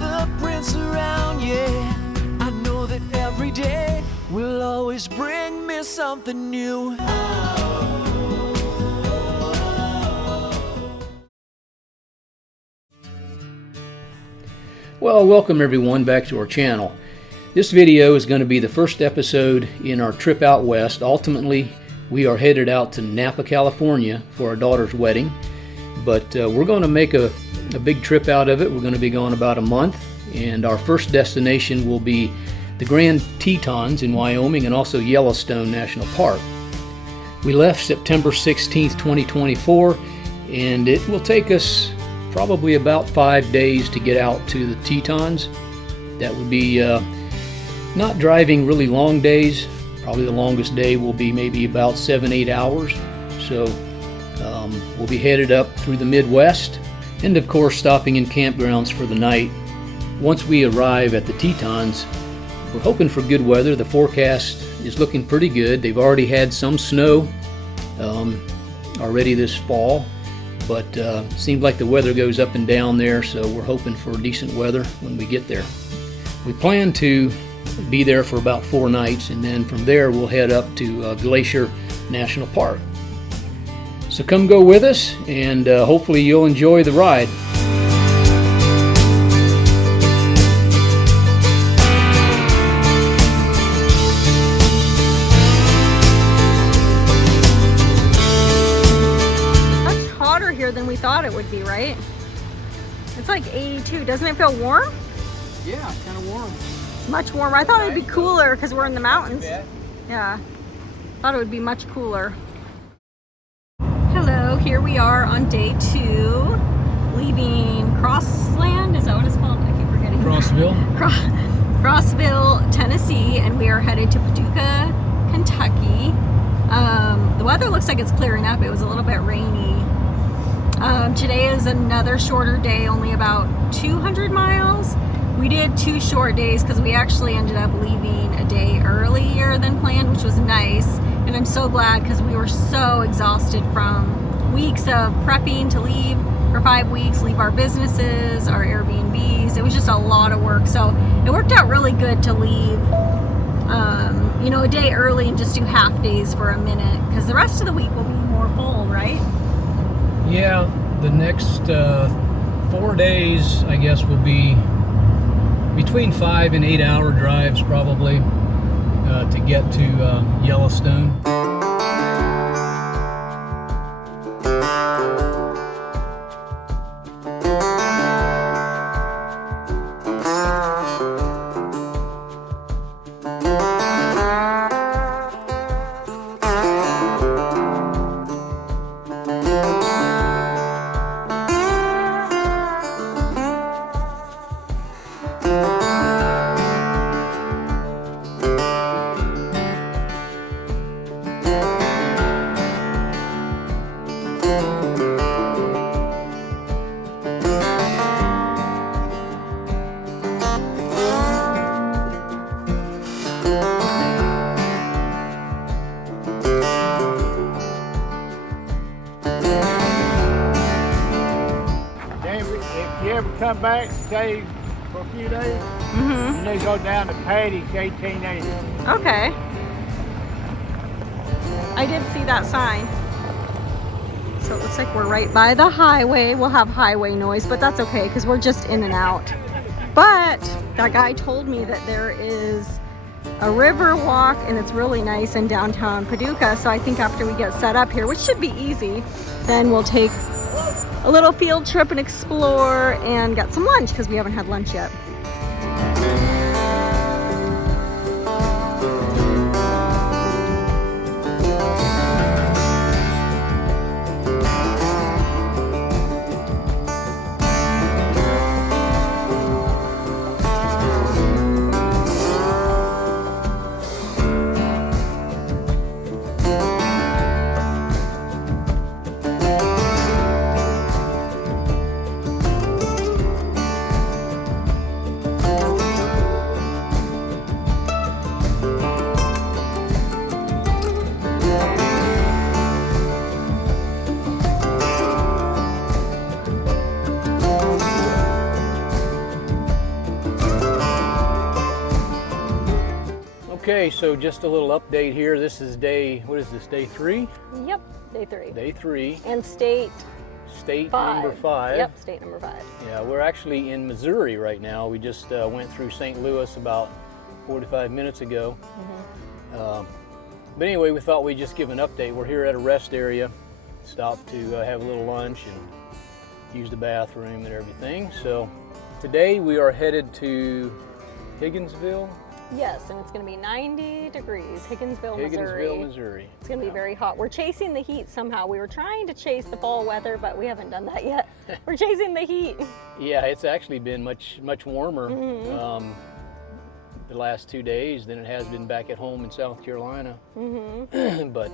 footprints around, yeah. I know that every day will always bring me something new. Well, welcome everyone back to our channel. This video is going to be the first episode in our trip out west. Ultimately, we are headed out to Napa, California for our daughter's wedding, but we're going to make a big trip out of it. We're going to be gone about a month, and our first destination will be the Grand Tetons in Wyoming and also Yellowstone National Park. We left September 16th, 2024, and it will take us probably about 5 days to get out to the Tetons. That would be not driving really long days. Probably the longest day will be maybe about 7-8 hours. So we'll be headed up through the Midwest and of course stopping in campgrounds for the night. Once we arrive at the Tetons, we're hoping for good weather. The forecast is looking pretty good. They've already had some snow already this fall, but seems like the weather goes up and down there, so we're hoping for decent weather when we get there. We plan to be there for about 4 nights, and then from there we'll head up to Glacier National Park. So come go with us, and hopefully you'll enjoy the ride. Than we thought it would be, right? It's like 82. Doesn't it feel warm? Yeah, it's kind of warm. Much warmer. I thought it would be cooler because we're in the mountains. Yeah, thought it would be much cooler. Hello, here we are on day 2, leaving Crossland. Is that what it's called? I keep forgetting. Crossville. Crossville, Tennessee, and we are headed to Paducah, Kentucky. The weather looks like it's clearing up. It was a little bit rainy. Today is another shorter day, only about 200 miles. We did 2 short days because we actually ended up leaving a day earlier than planned, which was nice. And I'm so glad because we were so exhausted from weeks of prepping to leave for 5 weeks, leave our businesses, our Airbnbs. It was just a lot of work. So it worked out really good to leave, you know, a day early and just do half days for a minute because the rest of the week will be more full, right? Yeah, the next 4 days, I guess, will be between 5 and 8 hour drives probably to get to Yellowstone. If you ever come back, stay for a few days, and then go down to Patty's 1880. Okay. I did see that sign. So it looks like we're right by the highway. We'll have highway noise, but that's okay because we're just in and out. But that guy told me that there is a river walk and it's really nice in downtown Paducah. So I think after we get set up here, which should be easy, then we'll take a little field trip and explore and get some lunch because we haven't had lunch yet. Okay, so just a little update here. This is day 3? Yep, day 3. Day 3. And state number 5. Yep, state number 5. Yeah, we're actually in Missouri right now. We just went through St. Louis about 45 minutes ago. But anyway, we thought we'd just give an update. We're here at a rest area. Stopped to have a little lunch and use the bathroom and everything. So today we are headed to Higginsville. Yes, and it's going to be 90 degrees, Higginsville, Missouri. It's going to be very hot. We're chasing the heat somehow. We were trying to chase the fall weather, but we haven't done that yet. We're chasing the heat. Yeah, it's actually been much warmer the last 2 days than it has been back at home in South Carolina. But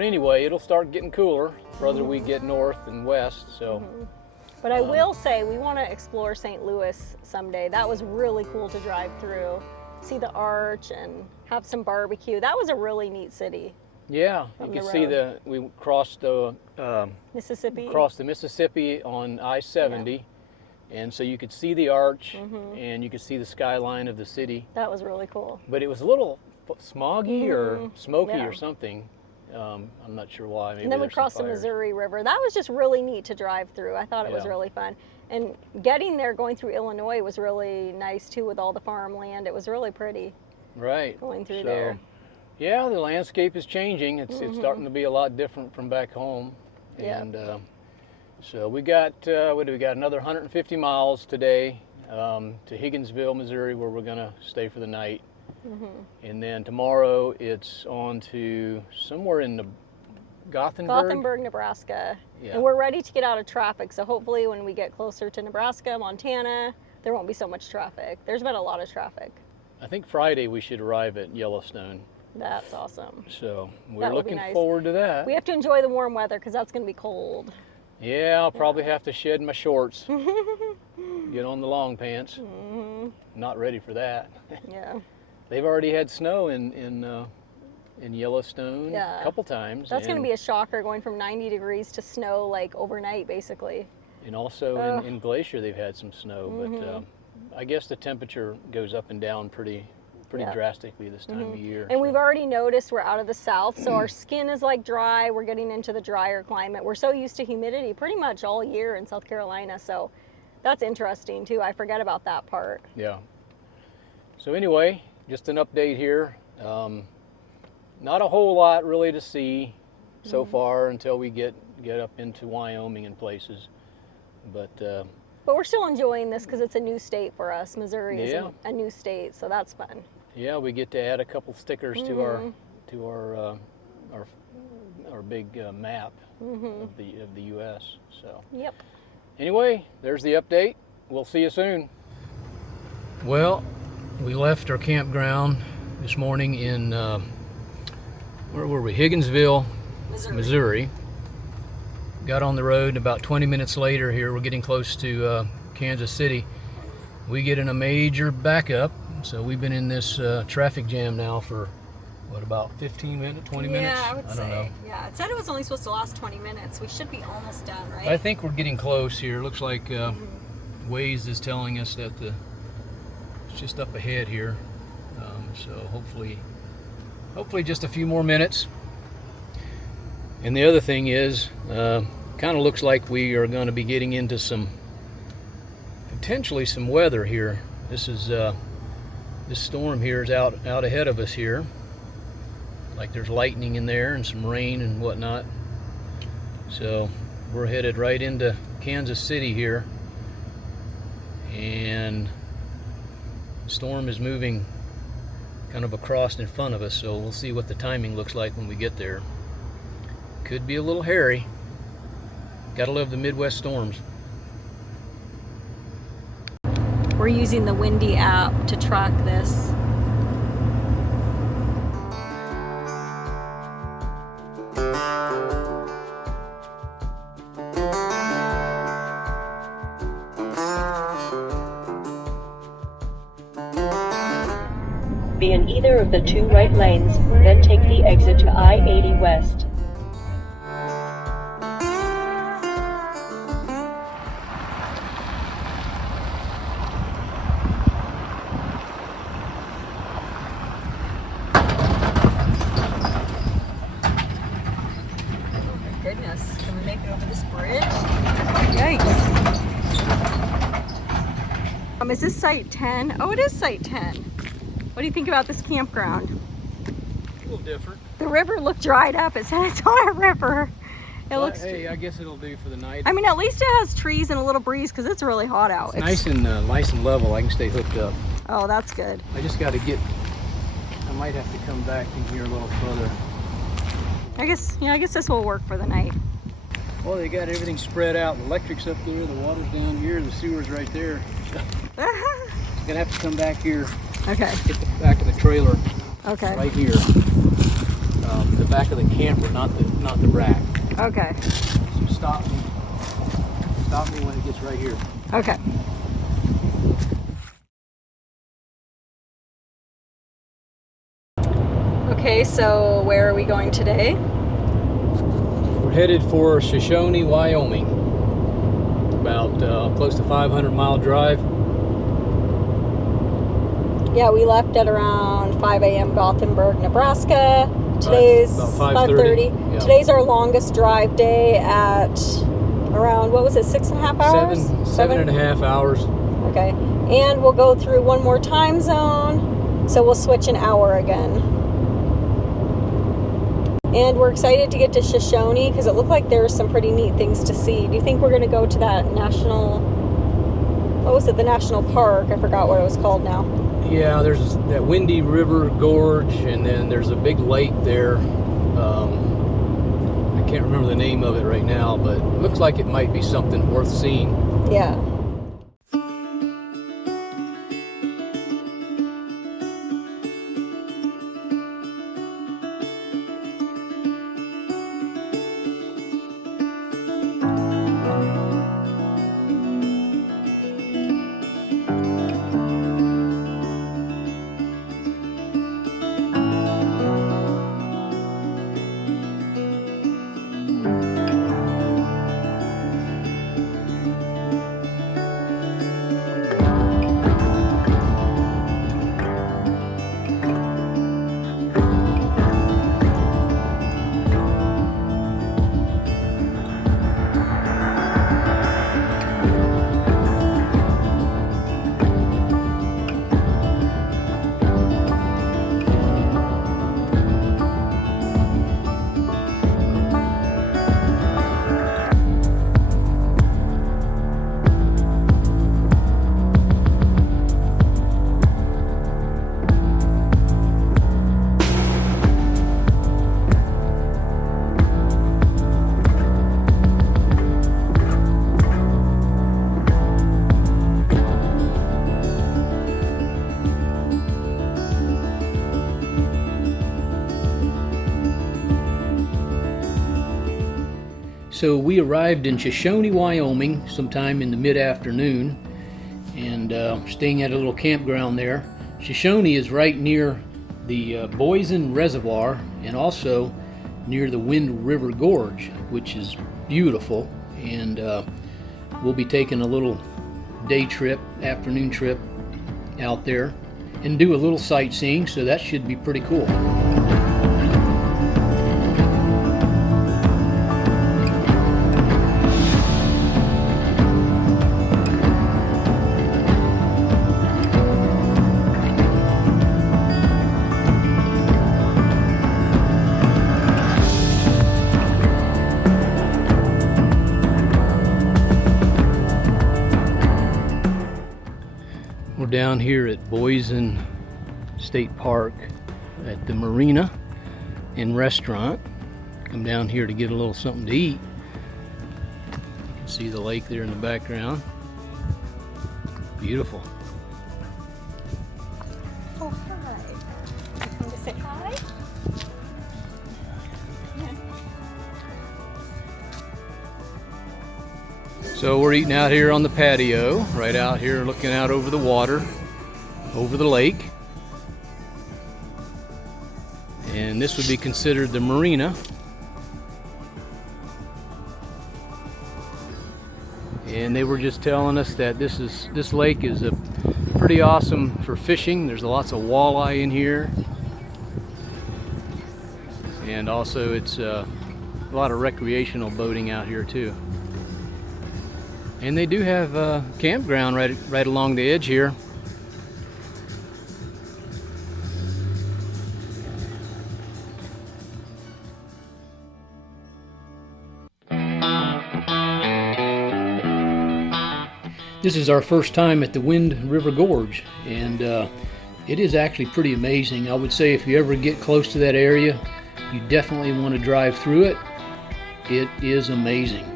anyway, it'll start getting cooler further we get north and west. So. But I will say, we want to explore St. Louis someday. That was really cool to drive through, see the arch and have some barbecue. That was a really neat city. Yeah, you can see we crossed the Mississippi. Crossed the Mississippi on I-70, and so you could see the arch and you could see the skyline of the city. That was really cool. But it was a little smoggy or smoky or something. I'm not sure why. Maybe and then we crossed the Missouri River. That was just really neat to drive through. I thought it was really fun. And getting there, going through Illinois was really nice too, with all the farmland. It was really pretty. Right. Going through there. Yeah, the landscape is changing. It's starting to be a lot different from back home. And so we got, what do we got? Another 150 miles today to Higginsville, Missouri, where we're going to stay for the night. And then tomorrow it's on to somewhere in Gothenburg, Nebraska. Yeah. And we're ready to get out of traffic, so hopefully when we get closer to Nebraska, Montana, there won't be so much traffic. There's been a lot of traffic. I think Friday we should arrive at Yellowstone. That's awesome. So we're looking forward to that. We have to enjoy the warm weather because that's going to be cold. Yeah, I'll probably have to shed my shorts, get on the long pants. Not ready for that. Yeah. They've already had snow in Yellowstone a couple times. That's going to be a shocker, going from 90 degrees to snow like overnight, basically. And also in Glacier they've had some snow, but I guess the temperature goes up and down pretty drastically this time of year. And we've already noticed we're out of the south, so our skin is like dry. We're getting into the drier climate. We're so used to humidity pretty much all year in South Carolina, so that's interesting too. I forget about that part. Yeah. So anyway, just an update here. Not a whole lot really to see so far until we get up into Wyoming and places, but we're still enjoying this because it's a new state for us. Missouri is a new state, so that's fun. Yeah, we get to add a couple stickers to our big map of the U.S. So. Yep. Anyway, there's the update. We'll see you soon. Well, we left our campground this morning in where were we? Higginsville, Missouri. Got on the road, and about 20 minutes later here, we're getting close to Kansas City. We get in a major backup, so we've been in this traffic jam now for, what, about 15 minutes, 20 minutes? Yeah, I would say. Don't know. Yeah, it said it was only supposed to last 20 minutes. We should be almost done, right? I think we're getting close here. Looks like Waze is telling us that it's just up ahead here. So hopefully just a few more minutes. And the other thing is, kind of looks like we are going to be getting into potentially some weather here. This storm here is out ahead of us here. Like there's lightning in there and some rain and whatnot. So we're headed right into Kansas City here, and the storm is moving kind of across in front of us, so we'll see what the timing looks like when we get there. Could be a little hairy. Gotta love the Midwest storms. We're using the Windy app to track this. Be in either of the two right lanes, then take the exit to I-80 West. goodness. Can we make it over this bridge? Yikes. Is this site 10? Oh, it is site 10. What do you think about this campground? A little different. The river looked dried up. It said it's on a river. It looks. Hey, I guess it'll do for the night. I mean, at least it has trees and a little breeze because it's really hot out. It's nice and level. I can stay hooked up. Oh, that's good. I just got to get. I might have to come back in here a little further. I guess this will work for the night. Well, they got everything spread out. The electric's up there, the water's down here, the sewer's right there. I'm gonna have to come back here. Okay. Get the back of the trailer. Okay. Right here. The back of the camper, not the rack. Okay. So stop me. Stop me when it gets right here. Okay. Okay, so where are we going today? We're headed for Shoshone, Wyoming. About close to 500-mile drive. Yeah, we left at around 5 a.m. Gothenburg, Nebraska. Today's about 5:30. Yeah. Today's our longest drive day at around, what was it, 6.5 hours? 7.5 hours. Okay, and we'll go through one more time zone, so we'll switch an hour again. And we're excited to get to Shoshone because it looked like there were some pretty neat things to see. Do you think we're going to go to that national, what was it, the national park? I forgot what it was called now. Yeah, there's that Windy River Gorge, and then there's a big lake there. I can't remember the name of it right now, but it looks like it might be something worth seeing. Yeah. So we arrived in Shoshone, Wyoming sometime in the mid-afternoon, and staying at a little campground there. Shoshone is right near the Boysen Reservoir and also near the Wind River Gorge, which is beautiful. And we'll be taking a little day trip, afternoon trip out there and do a little sightseeing, so that should be pretty cool. We're down here at Boysen State Park at the marina and restaurant. Come down here to get a little something to eat. You can see the lake there in the background. Beautiful. Oh, hi. You come to say hi? So we're eating out here on the patio, right out here looking out over the water, over the lake. And this would be considered the marina. And they were just telling us that this lake is pretty awesome for fishing. There's lots of walleye in here. And also it's A lot of recreational boating out here too. And they do have a campground right along the edge here. This is our first time at the Wind River Gorge, and it is actually pretty amazing. I would say if you ever get close to that area, you definitely want to drive through it. It is amazing.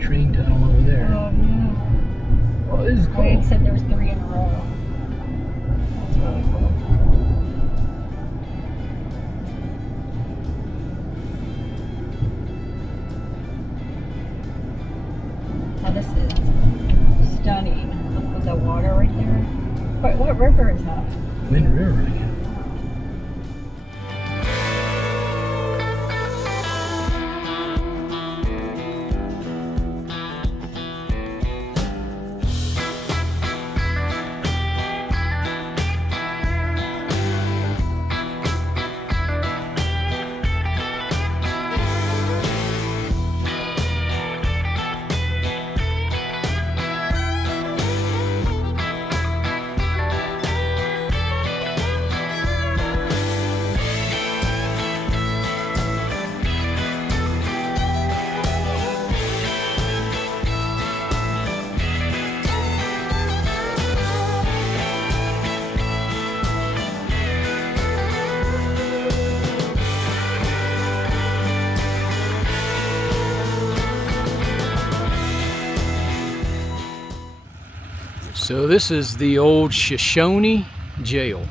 Train tunnel over there. Oh, this is cool. Wade said there's 3 in a row. That's really cool. Now this is stunning. Look at the water right there. What river is that? Wind River again. So this is the old Shoshone jail.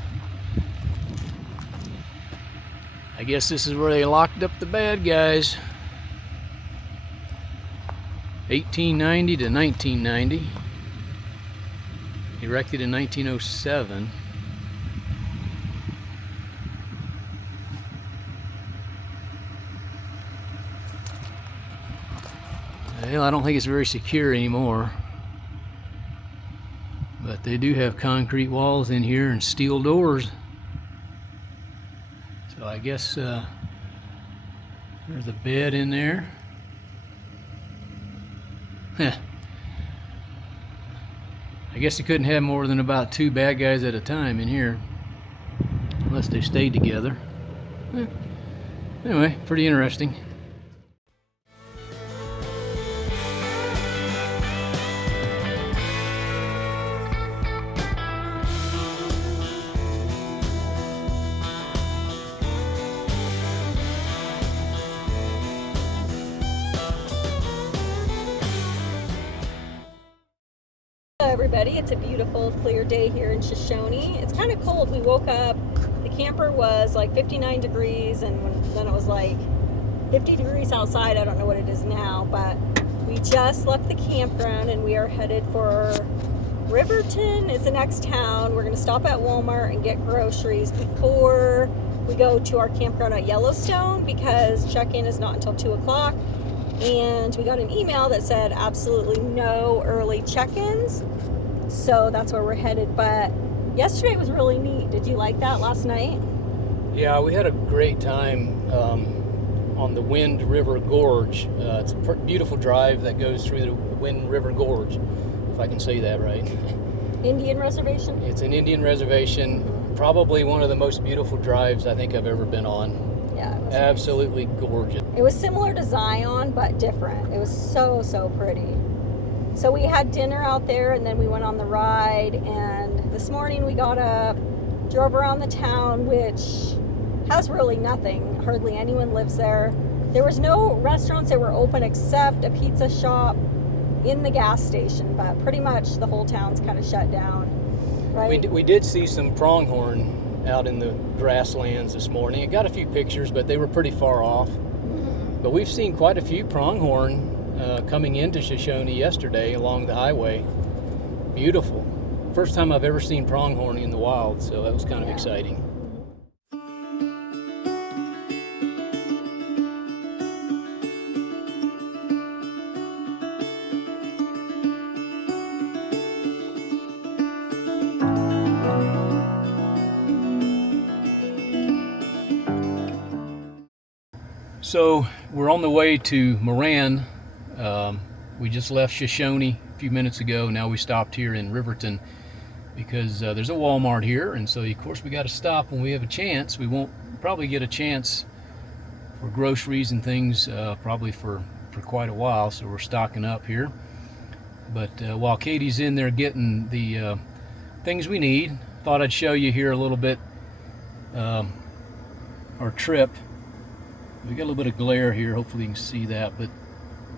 I guess this is where they locked up the bad guys. 1890 to 1990. Erected in 1907. Well, I don't think it's very secure anymore. But they do have concrete walls in here and steel doors. So I guess there's a bed in there. I guess they couldn't have more than about 2 bad guys at a time in here, unless they stayed together. Anyway, pretty interesting. Everybody, it's a beautiful clear day here in Shoshone. It's kind of cold. We woke up, the camper was like 59 degrees, and then it was like 50 degrees outside. I don't know what it is now, but we just left the campground and we are headed for Riverton is the next town. We're going to stop at Walmart and get groceries before we go to our campground at Yellowstone, because check-in is not until 2 o'clock. And we got an email that said absolutely no early check-ins. So that's where we're headed. But yesterday was really neat. Did you like that last night? Yeah, we had a great time on the Wind River Gorge. It's a beautiful drive that goes through the Wind River Gorge, if I can say that right. Indian reservation? It's an Indian reservation. Probably one of the most beautiful drives I think I've ever been on. Yeah, it was absolutely nice. Gorgeous. It was similar to Zion, but different. It was so pretty. So we had dinner out there, and then we went on the ride, and this morning we got up, drove around the town, which has really nothing. Hardly anyone lives there. There was no restaurants that were open except a pizza shop in the gas station, but pretty much the whole town's kind of shut down, right? We did see some pronghorn out in the grasslands this morning. I got a few pictures, but they were pretty far off. But we've seen quite a few pronghorn coming into Shoshone yesterday along the highway. Beautiful. First time I've ever seen pronghorn in the wild, so that was kind of exciting. So we're on the way to Moran. We just left Shoshone a few minutes ago. Now we stopped here in Riverton because there's a Walmart here, and so of course we got to stop when we have a chance. We won't probably get a chance for groceries and things probably for quite a while, so we're stocking up here. But while Katie's in there getting the things we need, thought I'd show you here a little bit our trip. We got a little bit of glare here, hopefully you can see that, but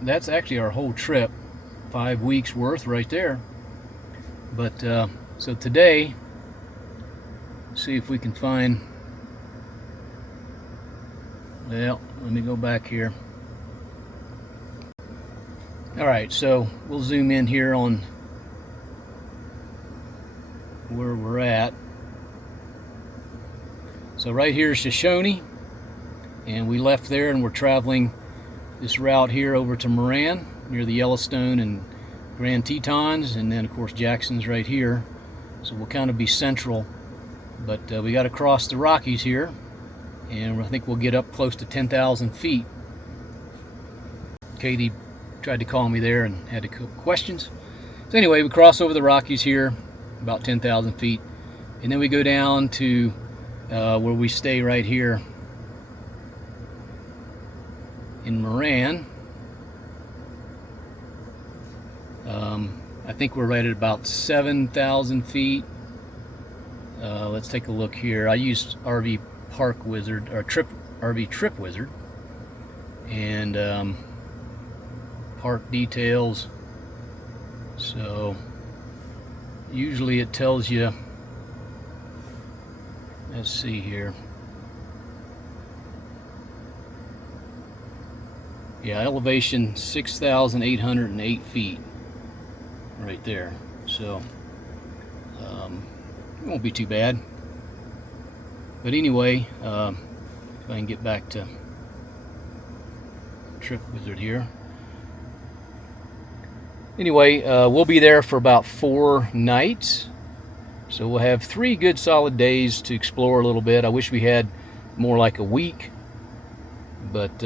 that's actually our whole trip, 5 weeks worth right there. But so today, see if we can find, well, let me go back here. All right, so we'll zoom in here on where we're at. So right here is Shoshone, and we left there and we're traveling this route here over to Moran near the Yellowstone and Grand Tetons, and then of course Jackson's right here, so we'll kind of be central. But we got to cross the Rockies here, and I think we'll get up close to 10,000 feet. Katie tried to call me there and had a couple questions. So anyway, we cross over the Rockies here, about 10,000 feet, and then we go down to where we stay right here in Moran. I think we're right at about 7,000 feet. Let's take a look here. I used RV Park Wizard, or RV Trip Wizard, and park details. So usually it tells you, let's see here. Yeah, elevation 6,808 feet right there. So it won't be too bad. But anyway, if I can get back to Trip Wizard here. Anyway, we'll be there for about 4 nights. So we'll have 3 good solid days to explore a little bit. I wish we had more like a week, but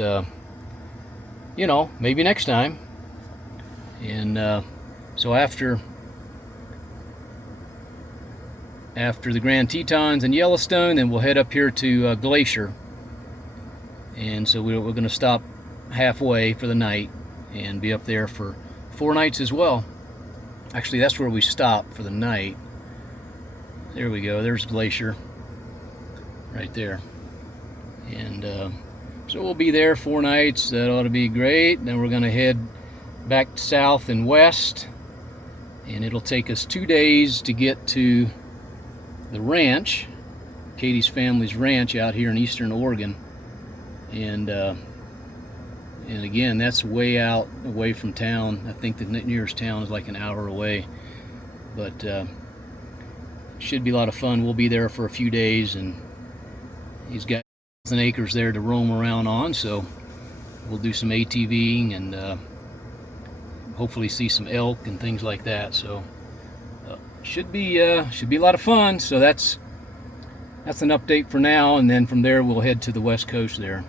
you know, maybe next time. And so after the Grand Tetons and Yellowstone, then we'll head up here to Glacier. And so we're going to stop halfway for the night and be up there for 4 nights as well. Actually, that's where we stop for the night. There we go, there's Glacier right there. And so we'll be there 4 nights. That ought to be great. Then we're going to head back south and west, and it'll take us 2 days to get to the ranch, Katie's family's ranch out here in eastern Oregon. And again, that's way out away from town. I think the nearest town is like an hour away, but should be a lot of fun. We'll be there for a few days, and he's got 1,000 acres there to roam around on, so we'll do some ATVing and hopefully see some elk and things like that. So should be a lot of fun. So that's an update for now, and then from there we'll head to the west coast there,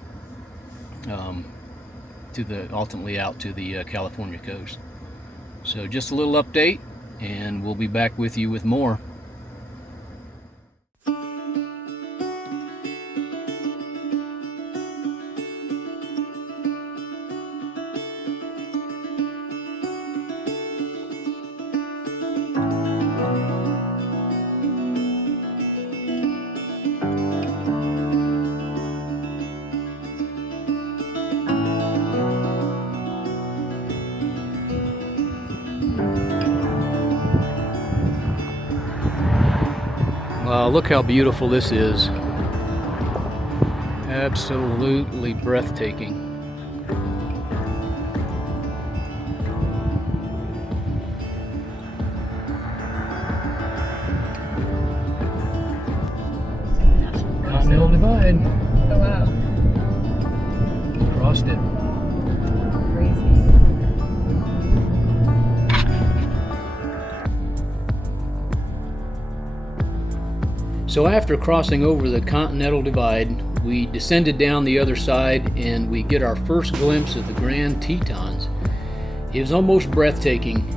ultimately out to the California coast. So just a little update, and we'll be back with you with more. Wow, look how beautiful this is. Absolutely breathtaking. Continental Divide. Oh wow. Crossed it. Crazy. So after crossing over the Continental Divide, we descended down the other side and we get our first glimpse of the Grand Tetons. It was almost breathtaking.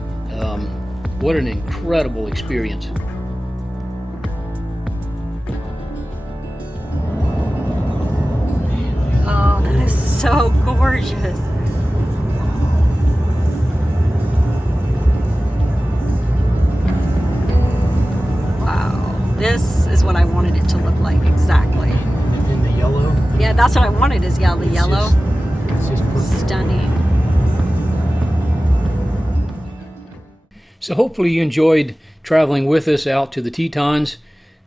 What an incredible experience. Oh, that is so gorgeous. Wow. This is what I wanted it to look like, exactly. In the yellow. Yeah, that's what I wanted is the yellow. It's just perfect. Stunning. So hopefully you enjoyed traveling with us out to the Tetons.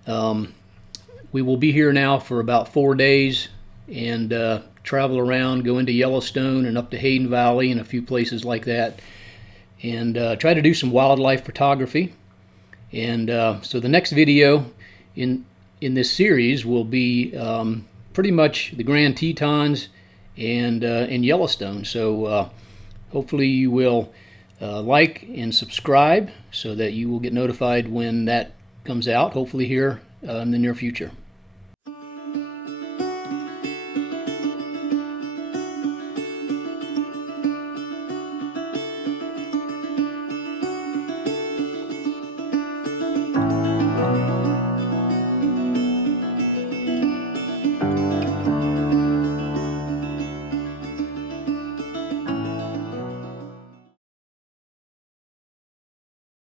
We will be here now for about 4 days and travel around, go into Yellowstone and up to Hayden Valley and a few places like that, and try to do some wildlife photography. And so the next video in this series will be pretty much the Grand Tetons and Yellowstone. So hopefully you will like and subscribe so that you will get notified when that comes out, hopefully here in the near future.